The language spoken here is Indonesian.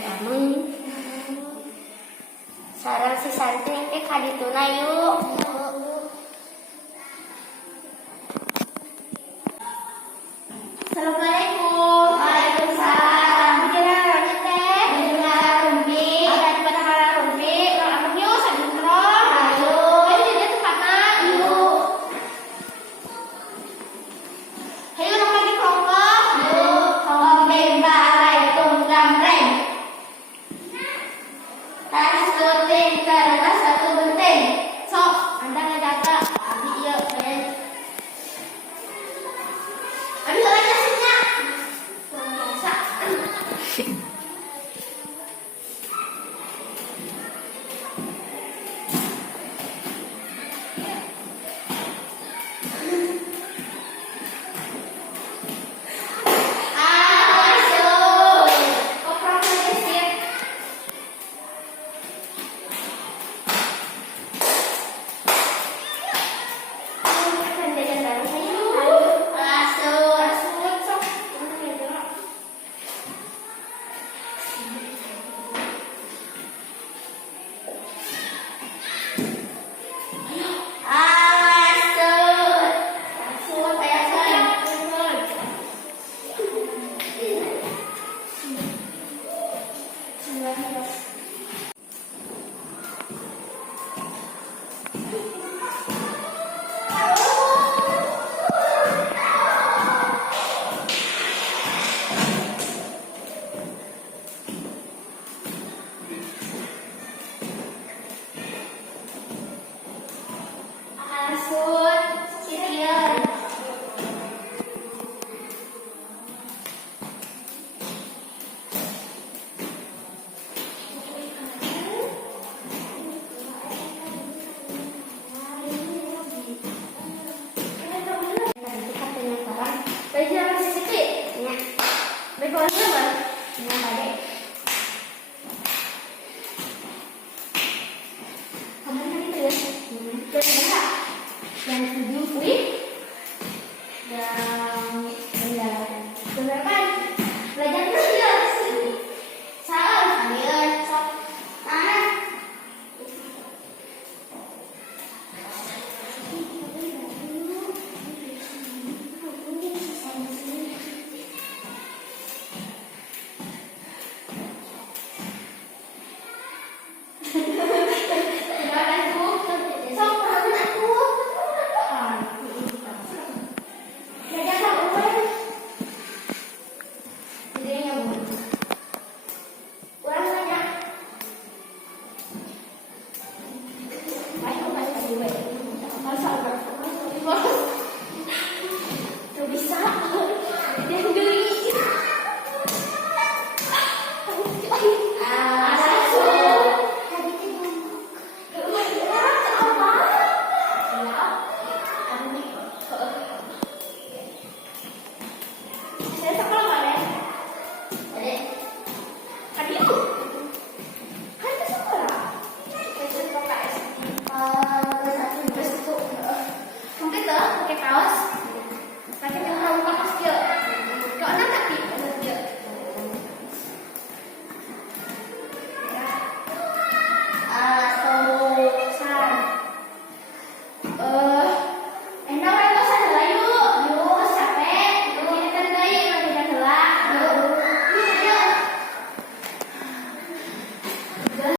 amun sarang si santri teh kadituna yuk. Assalamualaikum. Waalaikumsalam. Bagaimana Roni teh? Bagaimana Rumbi? Ada di pada hara Rumbi. Orang yuk sadentron. Ayo. Ayo jadi tempatna. Yuk. Ayo orang lagi kelompok. Yuk. Hombeng balai tunggang reng. Tas penting karena satu penting. Sok, anda ngejaga. Abi iya ben. Abi lagi aslinya. Biasa. Saya